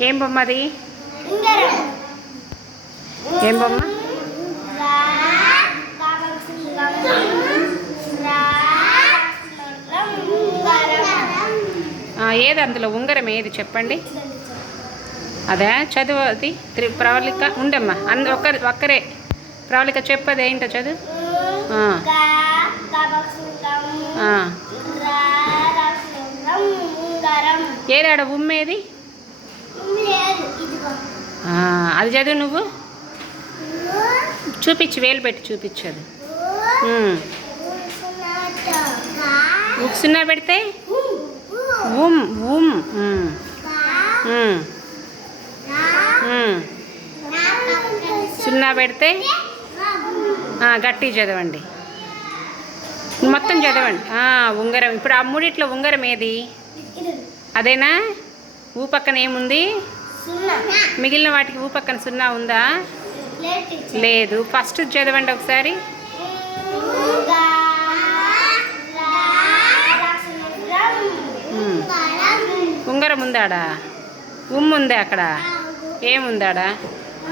ఏం బొమ్మ అది? ఏం బొమ్మ? ఏది అందులో ఉంగరం ఏది చెప్పండి? అదే చదువు అది ప్రవళిక ఉండమ్మా ఒక్కరే ప్రవళిక చెప్పది ఏంటో చదువు. ఏడాడ ఉమ్మేది అది చదువు నువ్వు చూపించు వేలు పెట్టి చూపించదు. సున్నా పెడితే ఉమ్ ఉమ్ సున్నా పెడితే గట్టి చదవండి మొత్తం చదవండి. ఉంగరం ఇప్పుడు ఆ మూడిట్లో ఉంగరం ఏది? అదేనా? ఊ పక్కన ఏముంది? మిగిలిన వాటికి ఊ పక్కన సున్నా ఉందా? లేదు. ఫస్ట్ చదవండి ఒకసారి. ఉంగరం ఉందాడా? ఉమ్ము ఉందా అక్కడ? ఏముందాడా?